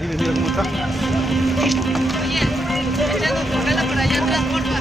Mira cómo está. Oye, echando tu vela por allá atrás, porfa.